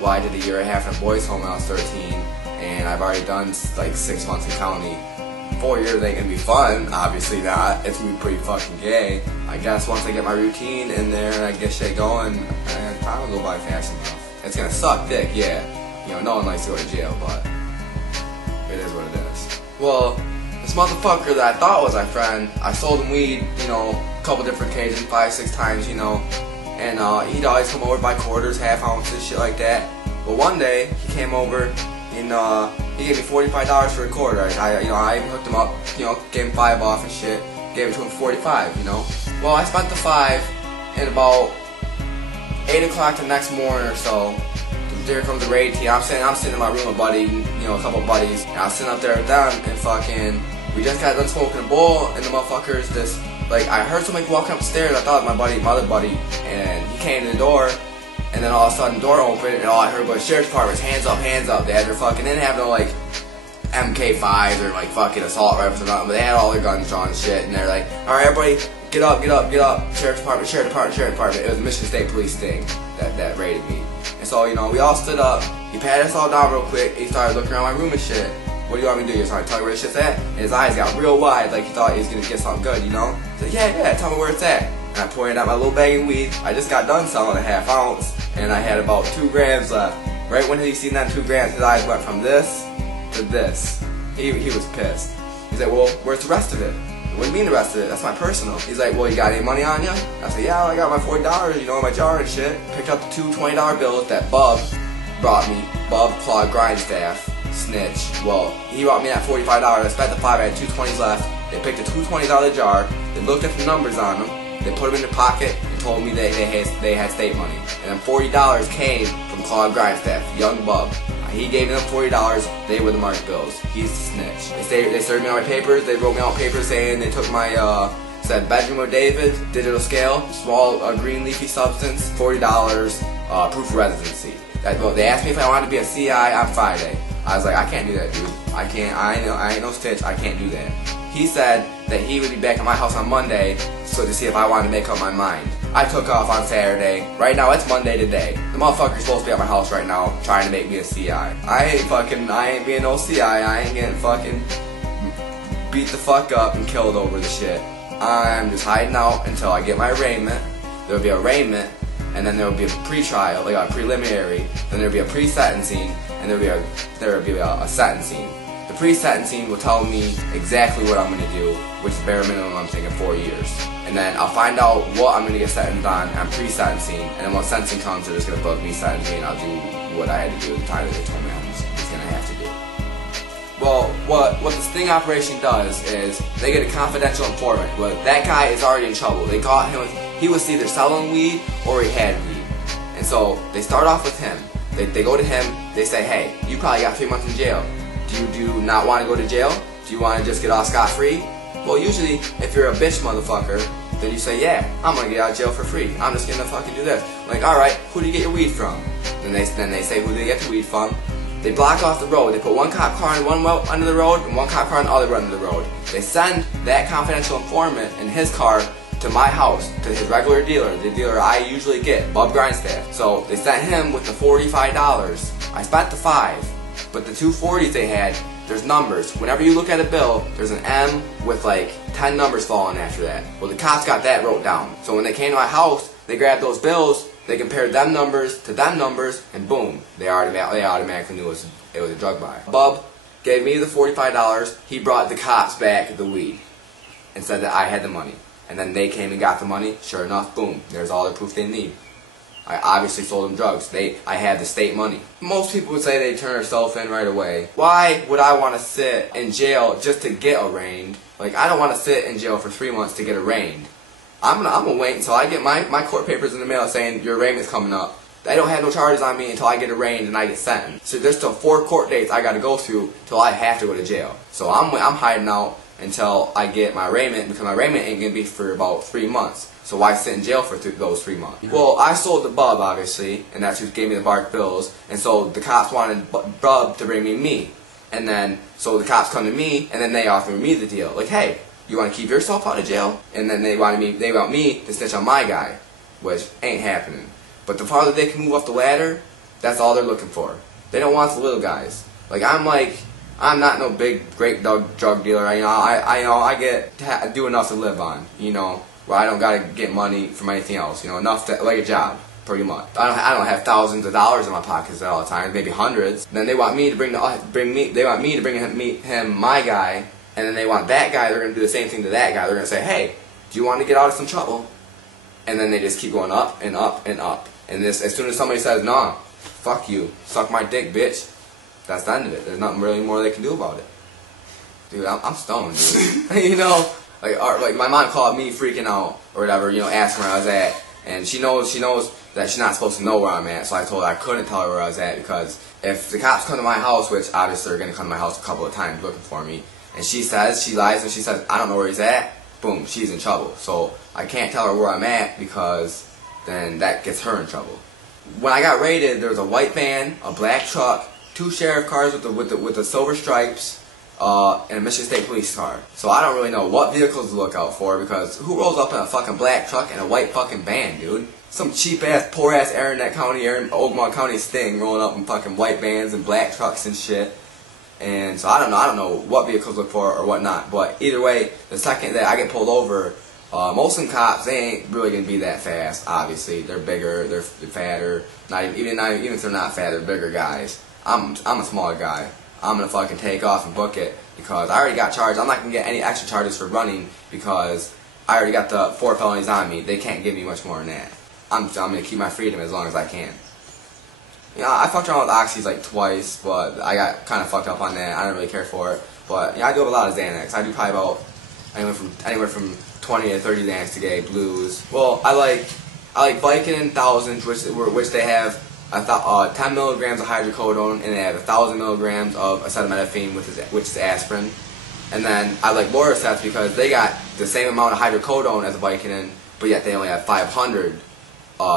well, I did a year and a half in a boys' home when I was 13, and I've already done like 6 months in county. 4 years ain't gonna be fun, obviously not. It's gonna be pretty fucking gay. I guess once I get my routine in there and I get shit going, time will go by fast enough. It's gonna suck dick, yeah. You know, no one likes to go to jail, but it is what it is. Well, this motherfucker that I thought was my friend, I sold him weed, you know, a couple different occasions, 5, 6 times, you know, and he'd always come over by quarters, half ounces, shit like that. But one day, he came over and he gave me $45 for a quarter. I even hooked him up, you know, gave him 5 off and shit, gave it to him 45, you know. Well, I spent the 5, and about 8 o'clock the next morning or so, there comes the raid team. I'm sitting in my room with a buddy, you know, a couple buddies, and I was sitting up there with them, and fucking, we just got done smoking a bowl, and the motherfuckers just, like, I heard somebody walking upstairs. I thought it was my other buddy, and he came to the door, and then all of a sudden the door opened, and all I heard was sheriff's departments, hands up, hands up. They had their fucking, they didn't have no, like, MK5s or, like, fucking assault rifles or nothing, but they had all their guns drawn and shit, and they're like, alright, everybody, get up, get up, get up. Sheriff's department, sheriff's department, sheriff's department. It was the Michigan State Police thing that raided me. And so, you know, we all stood up. He patted us all down real quick. He started looking around my room and shit. What do you want me to do? He started telling me where the shit's at. And his eyes got real wide, like he thought he was gonna get something good, you know? He said, yeah, tell me where it's at. And I pointed out my little bag of weed. I just got done selling a half ounce, and I had about 2 grams left. Right when he seen that 2 grams, his eyes went from this to this. He was pissed. He's like, well, where's the rest of it? What do you mean the rest of it? That's my personal. He's like, well, you got any money on you? I said, yeah, I got my $40, you know, in my jar and shit. Picked up the 2 $20 bills that Bub brought me. Bub Claude Grindstaff, snitch. Well, he brought me that $45. I spent the 5, I had 2 20s left. They picked the 2 20s out of the jar. They looked at the numbers on them. They put them in their pocket and told me they had state money. And then $40 came from Claude Grindstaff, young Bub. He gave me them $40, they were the marked bills. He's the snitch. They served me on my papers, they wrote me out papers saying they took my, said Benjamin or David, digital scale, small green leafy substance, $40, proof of residency. They asked me if I wanted to be a CI on Friday. I was like, I can't do that, dude. I ain't no stitch, I can't do that. He said that he would be back at my house on Monday, so to see if I wanted to make up my mind. I took off on Saturday. Right now, it's Monday today. The motherfucker's supposed to be at my house right now, trying to make me a CI. I ain't being no CI. I ain't getting fucking beat the fuck up and killed over the shit. I'm just hiding out until I get my arraignment. There'll be arraignment, and then there'll be a pre-trial, like a preliminary. Then there'll be a pre-sentencing, and there'll be a sentencing. The pre-sentencing will tell me exactly what I'm going to do, which is bare minimum I'm thinking 4 years. And then I'll find out what I'm going to get sentenced on pre-sentencing, and then when sentencing comes, they're just going to book me sentencing, and I'll do what I had to do at the time that they told me I was going to have to do. Well, what the sting operation does is they get a confidential informant. Well, that guy is already in trouble. They caught him, he was either selling weed or he had weed. And so they start off with him. They go to him, they say, hey, you probably got 3 months in jail. Do you not want to go to jail? Do you want to just get off scot-free? Well, usually, if you're a bitch motherfucker, then you say, yeah, I'm going to get out of jail for free. I'm just going to fucking do this. Like, alright, who do you get your weed from? Then they say who they get the weed from. They block off the road. They put one cop car in one end of the road and one cop car on the other end of the road. They send that confidential informant in his car to my house, to his regular dealer, the dealer I usually get, Bub Grindstaff. So they sent him with the $45. I spent the 5. But the 2 40s they had, there's numbers. Whenever you look at a bill, there's an M with like 10 numbers falling after that. Well, the cops got that wrote down. So when they came to my house, they grabbed those bills, they compared them numbers to them numbers, and boom, they automatically knew it was a drug buy. Bub gave me the $45, he brought the cops back the weed, and said that I had the money. And then they came and got the money, sure enough, boom, there's all the proof they need. I obviously sold them drugs. I had the state money. Most people would say they turn themselves in right away. Why would I want to sit in jail just to get arraigned? Like, I don't want to sit in jail for 3 months to get arraigned. I'm gonna wait until I get my court papers in the mail saying your arraignment's coming up. They don't have no charges on me until I get arraigned and I get sentenced. So there's still 4 court dates I gotta go through till I have to go to jail. So I'm hiding out until I get my arraignment, because my arraignment ain't gonna be for about 3 months. So why sit in jail for those 3 months? Well, I sold the Bub, obviously, and that's who gave me the bark bills. And so the cops wanted Bub to bring me. And then, so the cops come to me, and then they offer me the deal. Like, hey, you want to keep yourself out of jail? And then they want me to snitch on my guy, which ain't happening. But the farther they can move up the ladder, That's all they're looking for. They don't want the little guys. I'm not no big, great drug dealer. I do enough to live on, where I don't gotta get money from anything else, enough to, like a job, pretty much. I don't have thousands of dollars in my pockets all the time, maybe hundreds. Then they want me to bring him my guy, and then they want that guy, they're gonna do the same thing to that guy. They're gonna say, hey, do you want to get out of some trouble? And then they just keep going up and up and up. And as soon as somebody says, nah, fuck you, suck my dick, bitch, that's the end of it. There's nothing really more they can do about it. Dude, I'm stoned, dude. Like my mom called me freaking out or whatever, asking where I was at, and she knows that she's not supposed to know where I'm at. So I told her I couldn't tell her where I was at, because if the cops come to my house, which obviously they're gonna come to my house a couple of times looking for me, and she lies and she says I don't know where he's at, boom, she's in trouble. So I can't tell her where I'm at, because then that gets her in trouble. When I got raided, there was a white van, a black truck, 2 sheriff cars with the silver stripes, and a Michigan State police car. So I don't really know what vehicles to look out for, because who rolls up in a fucking black truck and a white fucking van, dude? Some cheap ass, poor ass Ogama County sting rolling up in fucking white vans and black trucks and shit. And so I don't know what vehicles to look for or what not. But either way, the second that I get pulled over, most of them cops, they ain't really gonna be that fast. Obviously, they're bigger, they're fatter. Even if they're not fat, they're bigger guys. I'm a smaller guy. I'm gonna fucking take off and book it, because I already got charged. I'm not gonna get any extra charges for running, because I already got the 4 felonies on me. They can't give me much more than that. I'm gonna keep my freedom as long as I can. I fucked around with oxys like twice, but I got kind of fucked up on that. I didn't really care for it. But I do have a lot of Xanax. I do probably about anywhere from 20 to 30 Xanax a day, blues. Well, I like Vicodin thousands, which they have 10 milligrams of hydrocodone, and they have 1,000 milligrams of acetaminophen, which is aspirin. And then I like Loracets, because they got the same amount of hydrocodone as a Vicodin, but yet they only have 500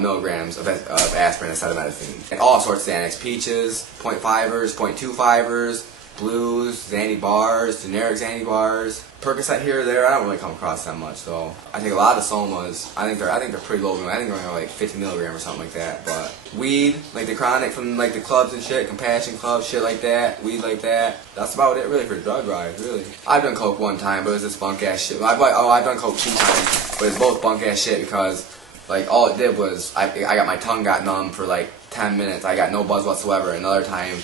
milligrams of aspirin and acetaminophen. And all sorts of Xanax, peaches, 0.5ers, 0.25ers, blues, Xanny bars, generic Xanny bars. Percocet here or there, I don't really come across that much though. I take a lot of Somas. I think they're pretty low. I think they're only like 50 milligrams or something like that. But weed, like the chronic from like the clubs and shit, Compassion Club, shit like that, weed like that. That's about it really for drug rides, really. I've done coke one time, but it was this bunk ass shit. I've done coke 2 times, but it's both bunk ass shit, because like all it did was I got my tongue got numb for like 10 minutes. I got no buzz whatsoever. Another time,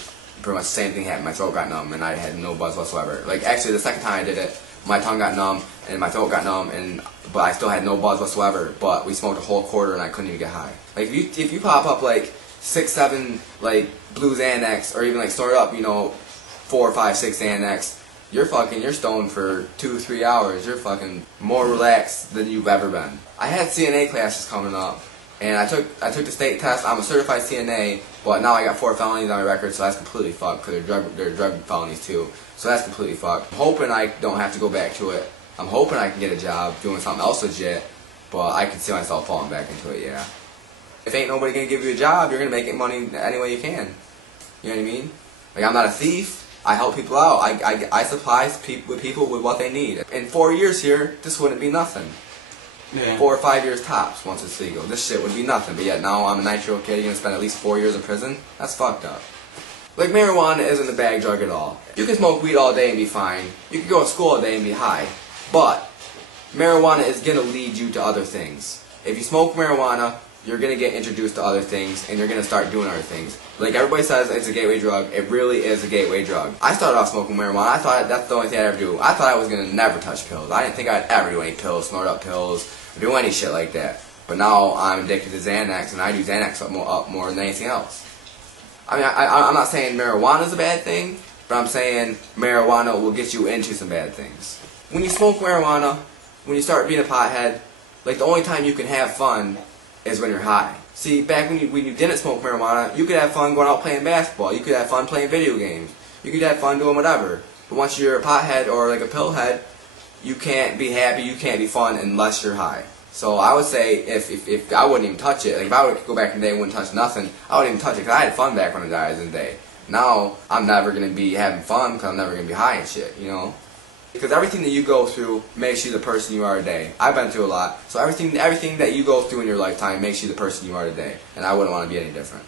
pretty much the same thing happened. My throat got numb and I had no buzz whatsoever. Like actually the second time I did it, my tongue got numb and my throat got numb, but I still had no buzz whatsoever. But we smoked a whole quarter and I couldn't even get high. Like if you pop up like 6, 7 like blue Xanax, or even like snort up 4, 5, 6 Xanax, you're stoned for 2, 3 hours. You're fucking more relaxed than you've ever been. I had CNA classes coming up, and I took the state test. I'm a certified CNA, but now I got 4 felonies on my record, so that's completely fucked, because they're drug felonies too. So that's completely fucked. I'm hoping I don't have to go back to it. I'm hoping I can get a job doing something else legit, but I can see myself falling back into it, yeah. If ain't nobody gonna give you a job, you're gonna make money any way you can. You know what I mean? Like, I'm not a thief. I help people out. I supply people with what they need. In 4 years here, this wouldn't be nothing. Yeah. 4 or 5 years tops once it's legal. This shit would be nothing. But yet now I'm a 19-year-old kid. You're gonna spend at least 4 years in prison. That's fucked up. Like, marijuana isn't a bad drug at all. You can smoke weed all day and be fine. You can go to school all day and be high. But marijuana is gonna lead you to other things. If you smoke marijuana, you're gonna get introduced to other things, and you're gonna start doing other things. Like everybody says, it's a gateway drug. It really is a gateway drug. I started off smoking marijuana. I thought that's the only thing I'd ever do. I thought I was gonna never touch pills. I didn't think I'd ever do any pills, snort up pills, or do any shit like that. But now I'm addicted to Xanax, and I do Xanax up more than anything else. I mean, I'm not saying marijuana is a bad thing, but I'm saying marijuana will get you into some bad things. When you smoke marijuana, when you start being a pothead, like the only time you can have fun is when you're high. See, back when you didn't smoke marijuana, you could have fun going out playing basketball. You could have fun playing video games. You could have fun doing whatever. But once you're a pothead or like a pillhead, you can't be happy, you can't be fun unless you're high. So I would say if I wouldn't even touch it, like if I would go back in the day and wouldn't touch nothing, I wouldn't even touch it, because I had fun back when I was in the day. Now, I'm never going to be having fun because I'm never going to be high and shit, you know? Because everything that you go through makes you the person you are today. I've been through a lot, so everything that you go through in your lifetime makes you the person you are today. And I wouldn't want to be any different.